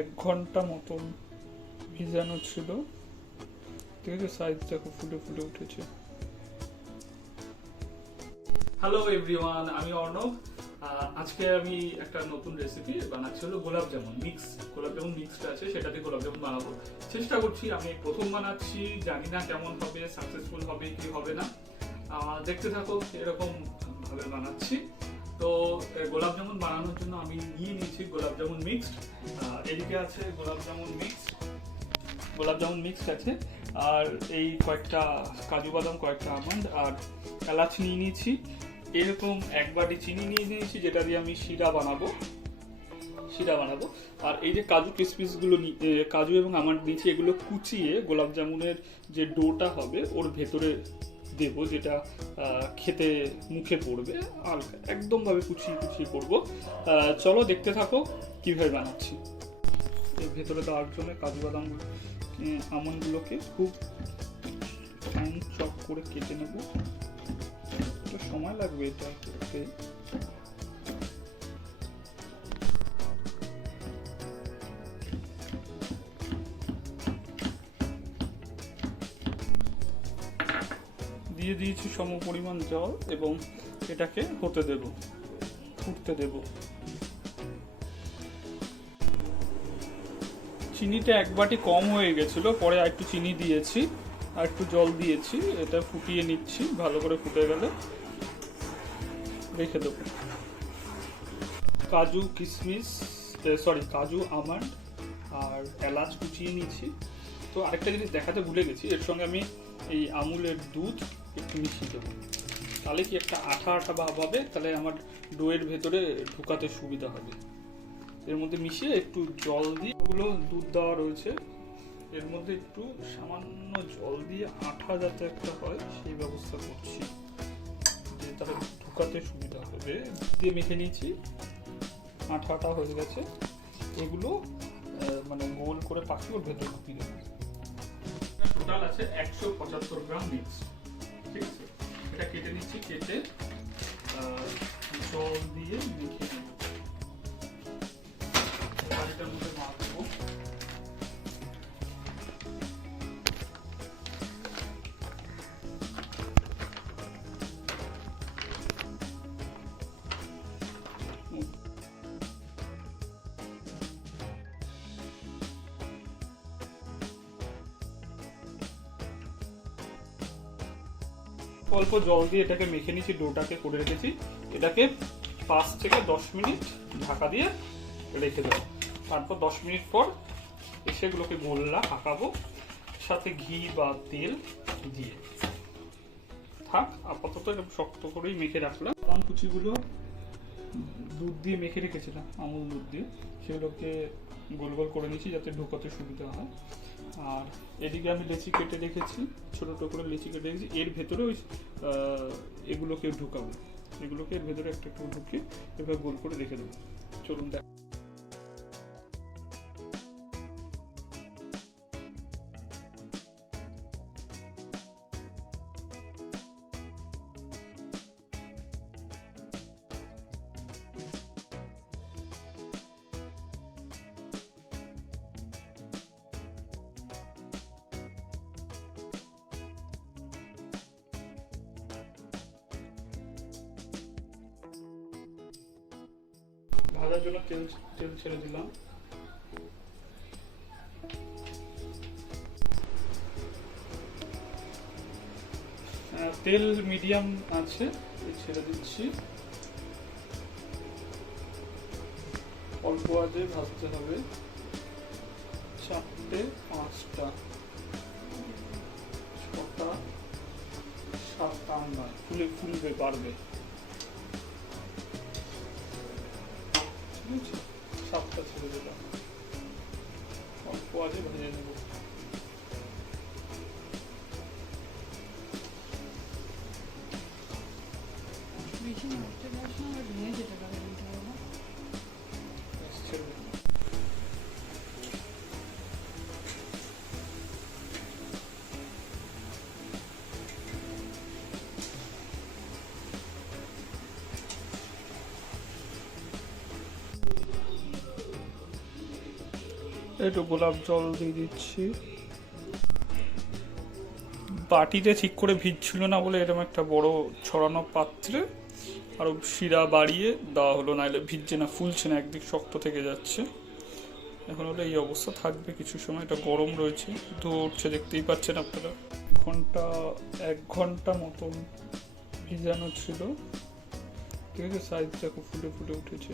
1 ঘন্টা মতন ভিজানো ছিল। ঠিক আছে, সাইজ দেখো ফুলে ফুলে উঠেছে। হ্যালো এভরিওয়ান, আমি অর্ণব। আজকে আমি একটা নতুন রেসিপি বানাচ্ছি, হলো গোলাপ জামুন মিক্সড আছে, সেটাতে গোলাপ জামুন বানাবো। চেষ্টা করছি, আমি প্রথম বানাচ্ছি, জানি না কেমন হবে, সাকসেসফুল হবে কি হবে না। দেখতে থাকো, এরকম ভাবে বানাচ্ছি। তো গোলাপ জামুন বানানোর জন্য আমি নিয়ে নিয়েছি গোলাপ জামুন মিক্সড। এদিকে আছে গোলাপ জামুন মিক্সড আছে, আর এই কয়েকটা কাজু বাদাম, কয়েকটা আমন্ড আর এলাচ নিয়ে নিয়েছি। এরকম 1 বাটি চিনি নিয়ে নিয়েছি, যেটা দিয়ে আমি শিরা বানাবো। আর এই যে কাজু কিশমিশ গুলো, কাজু এবং আমন্ড নিয়েছি, এগুলো কুচিয়ে গোলাপ জামুনের যে ডোটা হবে ওর ভেতরে দেব, যেটা খেতে মুখে পড়বে। আর একদম ভাবে কুচিয়ে করবো। চলো দেখতে থাকো কিভাবে বানাচ্ছি। এর ভেতরে দেওয়ার জন্য কাজু বাদাম আমন্ডগুলোকে খুব ফাইন চপ করে কেটে নেব। একটু সময় লাগবে এটা করতে। দিয়ে দিয়েছি সম পরিমাণ জল এবং এটাকে ফুটতে দেব। চিনিটা 1 বাটি কম হয়ে গেছিল, পরে আর একটু চিনি দিয়েছি আর একটু জল দিয়েছি। এটা ফুটিয়ে নিচ্ছি, ভালো করে ফুটে গেলে রেখে দেবো। কাজু আমন্ড আর এলাচ কুচিয়ে নিচ্ছি। তো আরেকটা জিনিস দেখাতে ভুলে গেছি, এর সঙ্গে আমি এই আমুলের দুধ একটু মিশিয়ে দেবো। তাহলে কি একটা আঠা ভাব হবে, তাহলে আমার ডোয়ের ভেতরে ঢুকাতে সুবিধা হবে। এর মধ্যে মিশিয়ে একটু জল দিয়ে, ওগুলো দুধ দেওয়া রয়েছে, এর মধ্যে একটু সামান্য জল দিয়ে আঠা যাতে একটা হয় সেই ব্যবস্থা করছি, যে তাহলে ঢুকাতে সুবিধা হবে। দিয়ে মেখে নিয়েছি, আঠা হয়ে গেছে। এগুলো মানে গোল করে পাকিয়ে ওর ভেতরে ঢুকিয়ে দেবো। টোটাল আছে 175 গ্রাম মিক্স। ঠিক আছে, এটা কেটে নিচ্ছি, কেটে জল দিয়ে মেখে নেব। বাড়িটার মধ্যে মাখবো। অল্প জল দিয়ে এটাকে মেখে নিয়েছি, ডোটাকে করে রেখেছি। এটাকে 5 থেকে 10 মিনিট ঢাকা দিয়ে রেখে দেবো। তারপর 10 মিনিট পর সেগুলোকে গোল্লা পাকাবো, সাথে ঘি বা তেল দিয়ে। থাক, আপাতত শক্ত করেই মেখে রাখলাম। বাদাম কুচিগুলো দুধ দিয়ে মেখে রেখেছিলাম, আমুল দুধ দিয়ে, সেগুলোকে গোল গোল করে নিয়েছি যাতে ঢুকাতে সুবিধা হয়। আর এদিকে আমি লেচি কেটে রেখেছি, ছোটো করে লেচি কেটে রেখেছি। এর ভেতরে ওই এগুলোকে ঢুকাবো, এগুলোকে এর ভেতরে একটা ঢুকিয়ে এভাবে গোল করে রেখে দেবো। চলুন দেখ। ভাজার জন্য তেল ছেড়ে দিলাম। তেল মিডিয়াম আছে, ছেড়ে দিচ্ছি। অল্প আঁচে ভাজতে হবে, 4টে 5টা 6টা 7টা নয়, ফুলবে বাড়বে। 7টা ছেড়ে দিলাম, অল্প আঁচে ভেজে নেব। একটু গোলাপ জল দিয়ে দিচ্ছি। বাটিতে ঠিক করে ভিজছিল না বলে এরকম একটা বড় ছড়ানো পাত্রে আরো শিরা বাড়িয়ে দেওয়া হলো, নাহলে ভিজছে না, ফুলছে না, একদিক শক্ত থেকে যাচ্ছে। এখন হলে এই অবস্থা থাকবে কিছু সময়, এটা গরম রয়েছে, ধোয়া উঠছে, দেখতেই পাচ্ছেন আপনারা। 1 ঘন্টা মতন ভিজানো ছিল, ঠিক আছে, সাইজ দেখো ফুলে ফুলে উঠেছে।